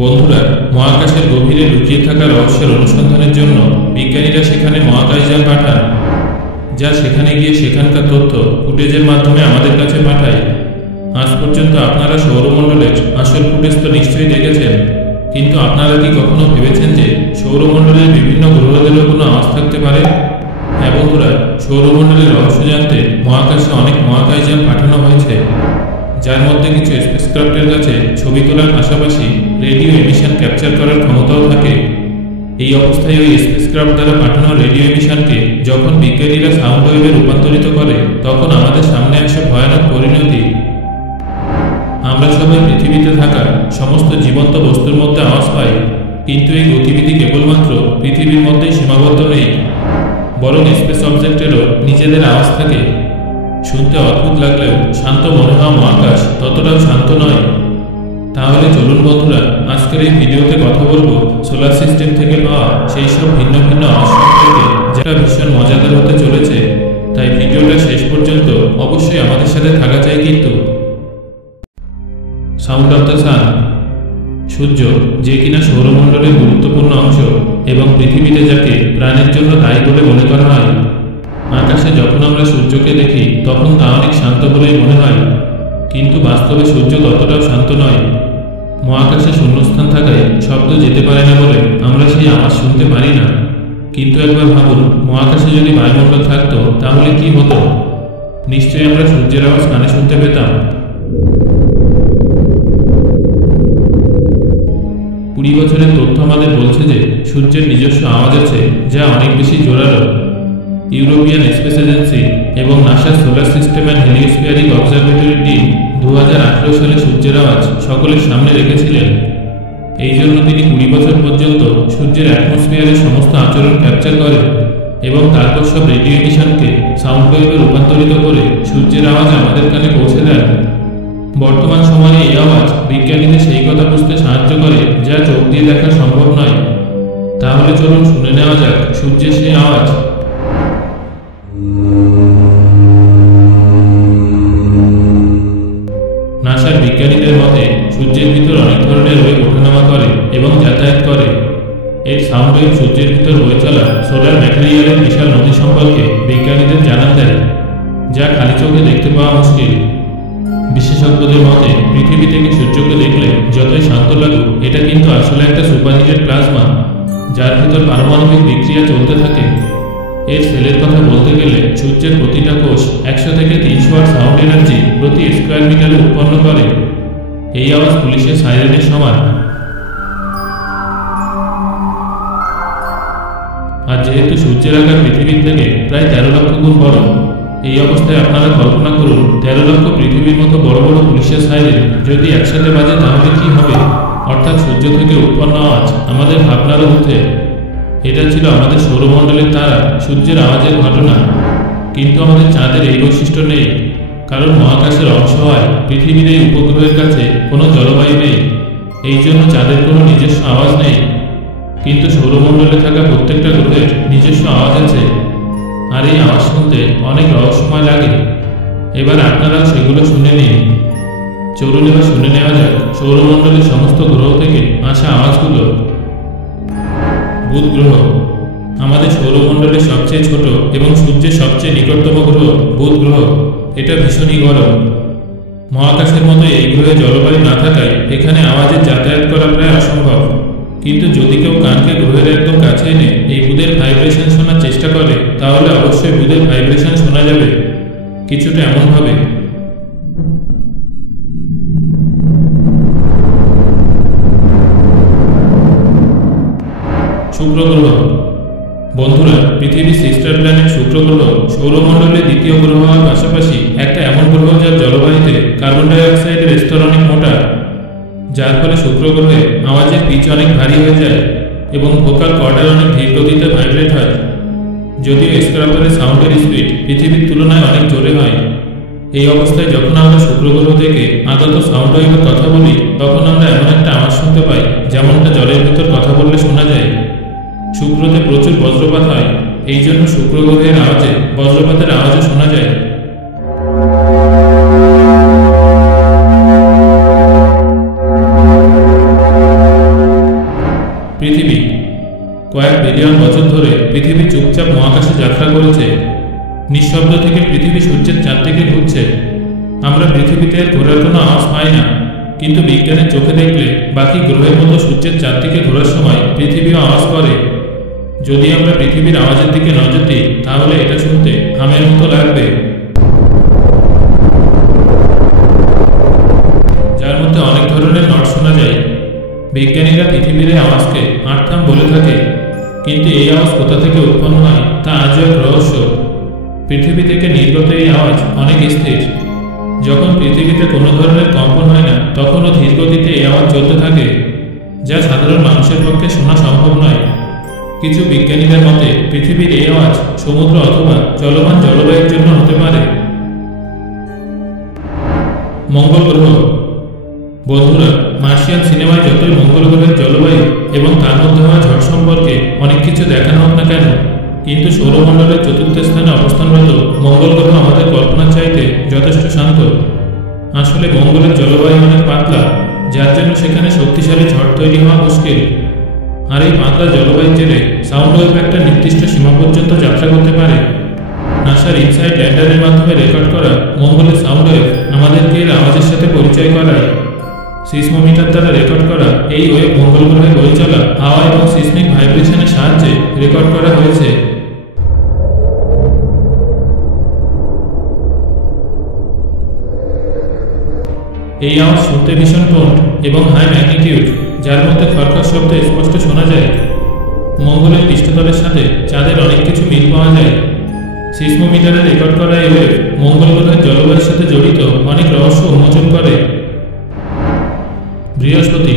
বন্ধুরা, মহাকাশের গভীরে লুকিয়ে থাকা রহস্যের অনুসন্ধানের জন্য বিজ্ঞানীরা সেখানে মহাকাশযান পাঠান, যা সেখানে গিয়ে সেখানকার তথ্য ফুটেজের মাধ্যমে আমাদের কাছে পাঠায়। আজ পর্যন্ত আপনারা সৌরমণ্ডলের আসল ফুটেজ তো নিশ্চয়ই দেখেছেন, কিন্তু আপনারা কি কখনো ভেবেছেন যে সৌরমণ্ডলের বিভিন্ন গ্রহদেরও কোনো আওয়াজ থাকতে পারে? হ্যাঁ বন্ধুরা, সৌরমণ্ডলের রহস্য জানতে মহাকাশে অনেক মহাকাশযান পাঠানো হয়েছে, যার মধ্যে কিছু স্পেসক্রাফটের কাছে ছবি তোলার পাশাপাশি রেডিও এমিশন ক্যাপচার করার ক্ষমতাও থাকে। এই অবস্থায় ওই স্পেসক্রাফট দ্বারা পাঠানো রেডিও এমিশনকে যখন বিজ্ঞানীরা সাউন্ড ওয়েভে রূপান্তরিত করে, তখন আমাদের সামনে আসে ভয়ানক পরিণতি। আমরা সবাই পৃথিবীতে থাকা সমস্ত জীবন্ত বস্তুর মধ্যে আওয়াজ পাই, কিন্তু এই গতিবিধি কেবলমাত্র পৃথিবীর মধ্যেই সীমাবদ্ধ নেই, বরং স্পেস অবজেক্টেরও নিজেদের আওয়াজ থাকে। শুনতে অদ্ভুত লাগলেও শান্ত মনে হওয়া মহাকাশ ততটাও শান্ত নয়। তাহলে চলুন বন্ধুরা, আজকের এই ভিডিওতে কথা বলবো সোলার সিস্টেম থেকে পাওয়া সেই সব ভিন্ন ভিন্ন আওয়াজ সম্পর্কে, যেটা ভীষণ মজাদার হতে চলেছে। তাই ভিডিওটা শেষ পর্যন্ত অবশ্যই আমাদের সাথে থাকা চাই। কিন্তু সাউন্ড অফ দ্য সান, সূর্য, যে কিনা সৌরমণ্ডলের গুরুত্বপূর্ণ অংশ এবং পৃথিবীতে যাকে প্রাণের জন্য দায়ী বলে মনে করা হয়। আকাশে যখন আমরা সূর্যকে দেখি তখন তা অনেক শান্ত বলেই মনে হয়, কিন্তু বাস্তবে সূর্য ততটাও শান্ত নয়। মহাকাশে শূন্যস্থান থাকায় শব্দ যেতে পারে না বলে আমরা সেই আওয়াজ শুনতে পারি না। কিন্তু একবার ভাবুন, মহাকাশে যদি বায়ুমণ্ডল থাকতো তাহলে কি হতো? নিশ্চয়ই আমরা সূর্যের আওয়াজ কানে শুনতে পেতাম। 20 বছরের তথ্য আমাদের বলছে যে সূর্যের নিজস্ব আওয়াজ আছে, যা অনেক বেশি জোরালো। ইউরোপিয়ান স্পেস এজেন্সি এবং নাসার solar system and heliospheric observatory team 2018 সালে সূর্যের আওয়াজ সকলের সামনে রেখেছিলেন। এই জন্য তিনি 20 বছর পর্যন্ত সূর্যের অ্যাটমসফিয়ারের সমস্ত আচরণ ক্যাপচার করেন এবং তারপর সব রেডিও এমিশনকে সাউন্ড ওয়েভে রূপান্তরিত করে সূর্যের আওয়াজ আমাদের কানে পৌঁছে দেন। বর্তমান সময়ে এই আওয়াজ বিজ্ঞানীদের সেই কথা বুঝতে সাহায্য করে যা চোখ দিয়ে দেখা সম্ভব নয়। তাহলে চলুন শুনে নেওয়া যাক সূর্যের সেই আওয়াজ। নাসার বিজ্ঞানীদের মতে সূর্যের ভিতর অনেক ধরনের ওয়েভ ওঠানামা করে এবং যাতায়াত করে। এর সাউন্ড ওয়েভ সূর্যের ভিতর বয়ে চলা সোলার ম্যাটেরিয়ালের বিশাল নদী সম্পর্কে বিজ্ঞানীদের জানান দেয়, যা খালি চোখে দেখতে পাওয়া মুশকিল। বিশেষজ্ঞদের মতে পৃথিবী থেকে সূর্যকে দেখলে যতই শান্ত লাগুক, এটা কিন্তু আসলে একটা সুপারহিটেড প্লাজমা, যার ভিতর পারমাণবিক বিক্রিয়া চলতে থাকে। এর সেলের কথা বলতে গেলে সূর্যের প্রতিটা কোষ 100 থেকে 300 ওয়াট সাউন্ড এনার্জি প্রতি স্কোয়ার মিটারে উৎপন্ন করে। এই আওয়াজ পুলিশের সাইরেনের সমান। আর যেহেতু সূর্যের আকার পৃথিবীর থেকে প্রায় 13 লক্ষ গুণ বড়, এই অবস্থায় আপনারা কল্পনা করুন 13 লক্ষ পৃথিবীর মতো বড় বড় পুলিশের সাইরেন যদি একসাথে বাজে তাহলে কি হবে? অর্থাৎ সূর্য থেকে উৎপন্ন আওয়াজ আমাদের ভাবনারও ঊর্ধ্বে। এটা ছিল আমাদের সৌরমণ্ডলের তারা সূর্যের আওয়াজের ঘটনা। কিন্তু আমাদের চাঁদের এই বৈশিষ্ট্য নেই, কারণ মহাকাশের অংশ হয় পৃথিবীর এই উপগ্রহের কাছে কোনো জলবায়ু নেই। এই জন্য চাঁদের কোনো নিজস্ব আওয়াজ নেই। কিন্তু সৌরমণ্ডলে থাকা প্রত্যেকটা গ্রহের নিজস্ব আওয়াজ আছে, আর এই আওয়াজ শুনতে অনেক রহস্যময় লাগে। এবার আপনারাও সেগুলো শুনে নিন। চলুন এবার শুনে নেওয়া যাক সৌরমণ্ডলের সমস্ত গ্রহ থেকে আসা আওয়াজগুলো। বুধ গ্রহ, আমাদের সৌরমণ্ডলের সবচেয়ে ছোট এবং সূর্যের সবচেয়ে নিকটতম গ্রহ বুধ গ্রহ। এটা ভীষণই গরম। মহাকাশের মতো এই গ্রহে জলবায়ু না থাকায় এখানে আওয়াজের যাতায়াত করা প্রায় অসম্ভব। কিন্তু যদি কেউ কানকে গ্রহের একদম কাছে এনে এই বুধের ভাইব্রেশন শোনার চেষ্টা করে, তাহলে অবশ্যই বুধের ভাইব্রেশন শোনা যাবে কিছুটা এমনভাবে। শুক্র গ্রহ, বন্ধুরা, পৃথিবীর সিস্টার প্ল্যানেট শুক্র গ্রহ সৌরমণ্ডলের দ্বিতীয় গ্রহ হওয়ার পাশাপাশি একটা এমন গ্রহ যার জলবায়ুতে কার্বন ডাই অক্সাইডের স্তর অনেক মোটা, যার ফলে শুক্র গ্রহে আওয়াজের পিচ অনেক ভারী হয়ে যায় এবং ভোকাল কর্ডার অনেক ধীর গতিতে ভাইব্রেট হয়। যদিও স্ক্রাপারের সাউন্ডের স্পিড পৃথিবীর তুলনায় অনেক জোরে হয়। এই অবস্থায় যখন আমরা শুক্র গ্রহ থেকে আগত সাউন্ড ওয়েভের কথা বলি, তখন আমরা এমন একটা আওয়াজ শুনতে পাই যেমনটা জলের ভিতর কথা বললে শোনা যায়। শুক্রতে প্রচুর বজ্রপাত হয়, এই জন্য শুক্র গ্রহের আওয়াজে বজ্রপাতের আওয়াজও শোনা যায়। কয়েক বিলিয়ন বছর ধরে পৃথিবী চুপচাপ মহাকাশে যাত্রা করেছে। নিঃশব্দ থেকে পৃথিবী সূর্যের চারদিকে ঘুরছে। আমরা পৃথিবীতে এর ঘোরার কোনো আওয়াজ পাই না, কিন্তু বিজ্ঞানের চোখে দেখলে বাকি গ্রহের মতো সূর্যের চারদিকে ঘোরার সময় পৃথিবীও আওয়াজ করে। যদি আমরা পৃথিবীর আওয়াজের দিকে নজর দিই, তাহলে এটা শুনতে হামের মতো লাগবে, যার মধ্যে অনেক ধরনের নট শোনা যায়। বিজ্ঞানীরা পৃথিবীর এই আওয়াজকে আর্থাম বলে থাকে, কিন্তু এই আওয়াজ কোথা থেকে উৎপন্ন হয় তা আজও এক রহস্য। পৃথিবী থেকে নির্গত এই আওয়াজ অনেক স্থির। যখন পৃথিবীতে কোনো ধরনের কম্পন হয় না, তখনও ধীর গতিতে এই আওয়াজ চলতে থাকে, যা সাধারণ মানুষের পক্ষে শোনা সম্ভব নয়। কিছু বিজ্ঞানীদের মতে পৃথিবীর এই আওয়াজ সমুদ্র অথবা চলমান জলবায়ুর জন্য হতে পারে। মঙ্গল গ্রহ। বন্ধুরা, মার্শিয়ান সিনেমায় যতই মঙ্গল গ্রহের জলবায়ু এবং তার মধ্যে হওয়া ঝড় সম্পর্কে অনেক কিছু দেখানো হোক না কেন, কিন্তু সৌরমণ্ডলের চতুর্থ স্থানে অবস্থানরত মঙ্গল গ্রহ আমাদের কল্পনার চাইতে যথেষ্ট শান্ত। আসলে মঙ্গলের জলবায়ু অনেক পাতলা, যার জন্য সেখানে শক্তিশালী ঝড় তৈরি হওয়া মুশকিল। আর এই পাতলা জলবায়ুর জেরে সাউন্ড ওয়েভ একটা নির্দিষ্ট সীমা পর্যন্ত যাত্রা করতে পারে। নাসার ইনসাইট ল্যান্ডারের মাধ্যমে রেকর্ড করা মঙ্গলের সাউন্ড ওয়েভ আমাদেরকে এর আওয়াজের সাথে পরিচয় করায়। সিসমোমিটার দ্বারা রেকর্ড করা এই ওয়েভ মঙ্গল গ্রহে বয়ে চলা হাওয়া এবং সিসমিক ভাইব্রেশনের সাহায্যে রেকর্ড করা হয়েছে। এই আওয়াজ শুনতে ভীষণ টোন্ড এবং হাই ম্যাগনিটিউড, যার মধ্যে খরখর শব্দ স্পষ্ট শোনা যায়। মঙ্গলের পৃষ্ঠতলের সাথে চাঁদের অনেক কিছু মিল পাওয়া যায়। সিসমোমিটারে রেকর্ড করা এই ওয়েভ মঙ্গল গ্রহের জলবায়ুর সাথে জড়িত অনেক রহস্য উন্মোচন করে। বৃহস্পতি।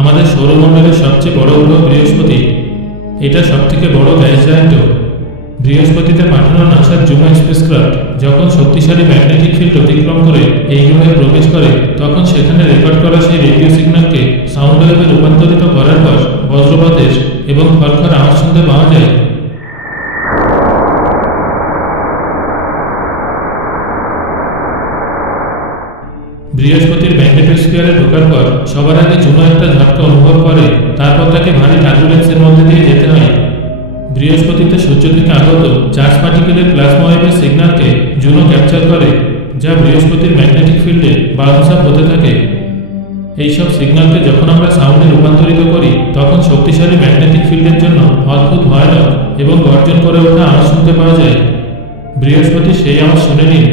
আমাদের সৌরমণ্ডলের সবচেয়ে বড় গ্রহ বৃহস্পতি। এটা সবথেকে বড় গ্যাস জায়ান্ট। বৃহস্পতিতে পাঠানো নাসার জুনো স্পেসক্রাফট যখন শক্তিশালী ম্যাগনেটিক ফিল্ড অতিক্রম করে এই গ্রহে প্রবেশ করে, তখন সেখানে রেকর্ড করা সেই রেডিও সিগন্যালকে সাউন্ড ওয়েভে রূপান্তরিত করার পর বজ্রপাতের এবং খড়খড় আওয়াজ শুনতে পাওয়া যায়। বৃহস্পতির ম্যাগনেটোস্ফিয়ারে ঢোকার পর সবার আগে জুনো একটা ঝটকা অনুভব করে, তারপর তাকে ভারী টার্বুলেন্সের মধ্যে দিয়ে যেতে হয়। বৃহস্পতিতে সূর্য থেকে আগত চার্জ পার্টিকেলের প্লাজমা ওয়েভের সিগন্যালকে জুনো ক্যাপচার করে, যা বৃহস্পতির ম্যাগনেটিক ফিল্ডে বাউন্স আপ হতে থাকে। এইসব সিগন্যালকে যখন আমরা সাউন্ডে রূপান্তরিত করি, তখন শক্তিশালী ম্যাগনেটিক ফিল্ডের জন্য অদ্ভুত ভয়ানক এবং গর্জন করে ওঠা আওয়াজ শুনতে পাওয়া যায়। বৃহস্পতি সেই আওয়াজ শুনে নিন।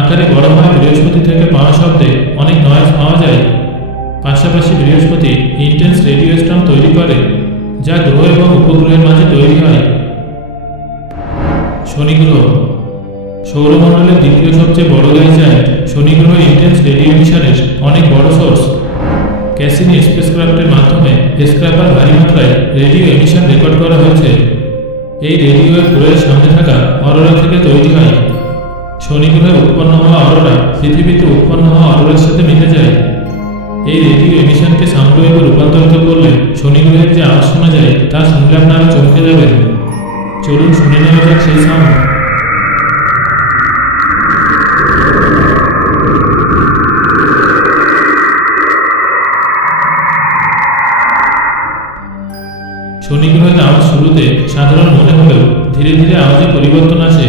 আকারে বড় হয় বৃহস্পতি থেকে পাওয়া শব্দে অনেক নয়েজ পাওয়া যায়। পাশাপাশি বৃহস্পতি ইন্টেন্স রেডিও স্টর্ম তৈরি করে, যা গ্রহ এবং উপগ্রহের মাঝে তৈরি হয়। শনি গ্রহ। সৌরমণ্ডলের দ্বিতীয় সবচেয়ে বড় গ্যাস জায়ান্ট শনি গ্রহ ইন্টেন্স রেডিও এমিশনের অনেক বড় সোর্স। ক্যাসিনি স্পেসক্রাফটের মাধ্যমে স্ক্র্যাপার ভারী মাত্রায় রেডিও এমিশন রেকর্ড করা হয়েছে। এই রেডিও ওয়েভ গ্রহের সামনে থাকা অরোরা থেকে তৈরি হয়। শনি গ্রহে উৎপন্ন হওয়া অরোরা পৃথিবীতে উৎপন্ন হওয়া অরোরার সাথে মিলে যায়। এই রেডিও এমিশনকে সাউন্ড ওয়েভে রূপান্তরিত করলে শনি গ্রহের যে আওয়াজ শোনা যায় তা শুনলে আপনারা চমকে যাবেন। চলুন শুনে নেওয়া যাক সেই সাউন্ড। শনি গ্রহের আওয়াজ শুরুতে সাধারণ মনে হলেও ধীরে ধীরে আওয়াজে পরিবর্তন আসে,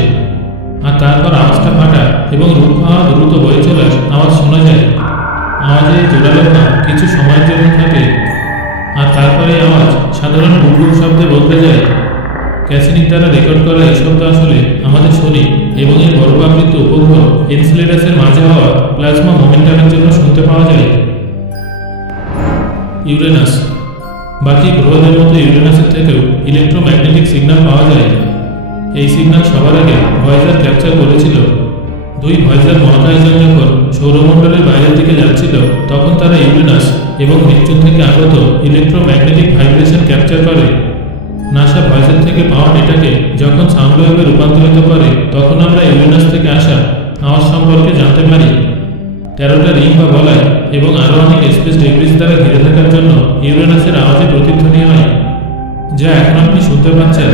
আর তারপর আওয়াজটা ফাটা এবং রূপ হওয়া দ্রুত বয়ে চলার আওয়াজ শোনা যায়। আওয়াজে জোরালোতা কিছু সময়ের জন্য থাকে, আর তারপরে আওয়াজ সাধারণ বুলবুল শব্দে বদলে যায়। ক্যাসিনির দ্বারা রেকর্ড করা এই শব্দ আসলে আমাদের শনি এবং এর বরফাবৃত উপগ্রহ এনসেলেডাসের মাঝে হওয়া প্লাজমা মোমেন্টামের জন্য শুনতে পাওয়া যায়। ইউরেনাস। বাকি গ্রহদের মতো ইউরেনাসের থেকেও ইলেকট্রোম্যাগনেটিক সিগন্যাল পাওয়া যায়। এই সিগন্যাল সবার আগে ভয়েজার ক্যাপচার করেছিল। দুই ভয়েজার মহাকাশযান যখন সৌরমণ্ডলের বাইরের দিকে যাচ্ছিল, তখন তারা ইউরেনাস এবং নেপচুন থেকে আগত ইলেকট্রোম্যাগনেটিক ভাইব্রেশন ক্যাপচার করে। নাসা ভয়েজার থেকে পাওয়া ডেটাকে যখন সাউন্ড ওয়েভে রূপান্তরিত করে, তখন আমরা ইউরেনাস থেকে আসা আওয়াজ সম্পর্কে জানতে পারি। 13টা রিং বা বলয় এবং আরও অনেক স্পেস ডেব্রিস দ্বারা ঘিরে থাকার জন্য ইউরেনাসের আওয়াজে প্রতিধ্বনি হয়, যা এখন আপনি শুনতে পাচ্ছেন।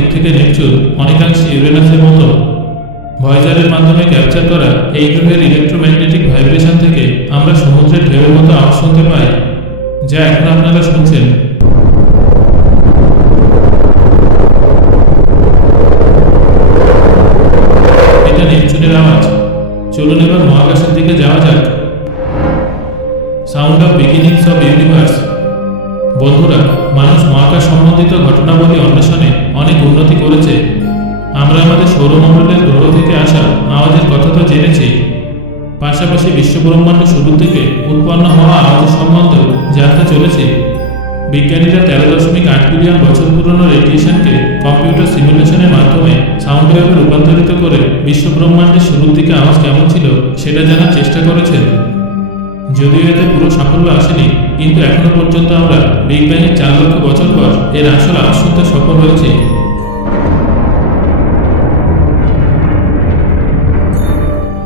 দিক থেকে নেপচুন অনেকাংশে ইউরেনাসের মতো। ভয়েজারের মাধ্যমে ক্যাপচার করা এই গ্রহের ইলেকট্রোম্যাগনেটিক ভাইব্রেশন থেকে আমরা সমুদ্রের ঢেউয়ের মতো আওয়াজ শুনতে পাই, যা এখন আপনারা শুনছেন। এটা নেপচুনের আওয়াজ। চলুন এবার মহাকাশের দিকে যাওয়া যাক। Sound of beginnings of universe. বন্ধুরা, মানুষ মহাকাশ সম্বন্ধিত ঘটনাবলী অন্বেষণে অনেক উন্নতি করেছে। আমরা আমাদের সৌরমণ্ডলের গ্রহ থেকে আসা আওয়াজের কথা তো জেনেছি, পাশাপাশি বিশ্বব্রহ্মাণ্ড শুরু থেকে উৎপন্ন হওয়া আওয়াজের সম্বন্ধেও জানতে চলেছি। বিজ্ঞানীরা 13.8 বিলিয়ন বছর পুরনো রেডিয়েশনকে কম্পিউটার সিমুলেশনের মাধ্যমে সাউন্ড ওয়েভে রূপান্তরিত করে বিশ্বব্রহ্মাণ্ডের শুরুর দিকে আওয়াজ কেমন ছিল সেটা জানার চেষ্টা করেছেন। যদিও এতে পুরো সাফল্য আসেনি, কিন্তু এখনো পর্যন্ত আমরা বিগ ব্যাংয়ের 4 লক্ষ বছর পর এর আসল আওয়াজ শুনতে সফল হয়েছি।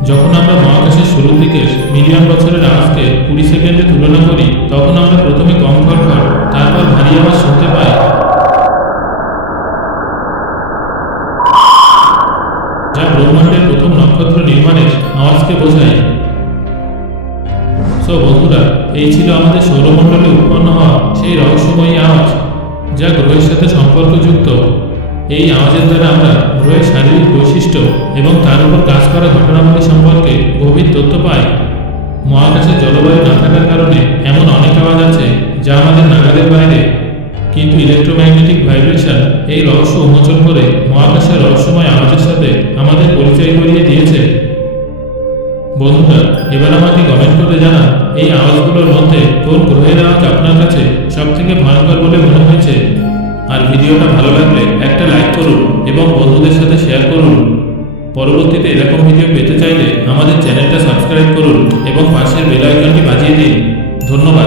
যখন আমরা মহাকাশের শুরুর দিকে মিলিয়ন বছরের আওয়াজকে 20 সেকেন্ডে তুলনা করি, তখন আমরা প্রথমে কম খড়খড়, তারপর ভারী আওয়াজ শুনতে পাই, যা ব্রহ্মাণ্ডের প্রথম নক্ষত্র নির্মাণের আওয়াজকে বোঝায়। বন্ধুরা, এই ছিল আমাদের সৌরমণ্ডলে উৎপন্ন হওয়া সেই রহস্যময়ী আওয়াজ, যা গ্রহের সাথে সম্পর্কযুক্ত। এই আওয়াজের দ্বারা আমরা গ্রহের শারীরিক বৈশিষ্ট্য এবং তার উপর কাজ করা ঘটনাবলী সম্পর্কে গভীর তথ্য পাই। মহাকাশে জলবায়ু না থাকার কারণে এমন অনেক আওয়াজ আছে যা আমাদের নাগালের বাইরে, কিন্তু ইলেকট্রোম্যাগনেটিক ভাইব্রেশন এই রহস্য উন্মোচন করে মহাকাশের রহস্যময় আওয়াজের সাথে আমাদের পরিচয় করিয়ে দিয়েছে। বন্ধুরা, এবার আমাকে কমেন্ট করে জানান, এই আওয়াজগুলোর মধ্যে কোন গ্রহের আওয়াজ আপনার কাছে সবথেকে ভয়ঙ্কর বলে মনে হয়েছে। আর ভিডিওটা ভালো লাগলে একটা লাইক করুন এবং বন্ধুদের সাথে শেয়ার করুন। পরবর্তীতে এরকম ভিডিও পেতে চাইলে আমাদের চ্যানেলটা সাবস্ক্রাইব করুন এবং পাশের বেল আইকনটি বাজিয়ে দিন। ধন্যবাদ।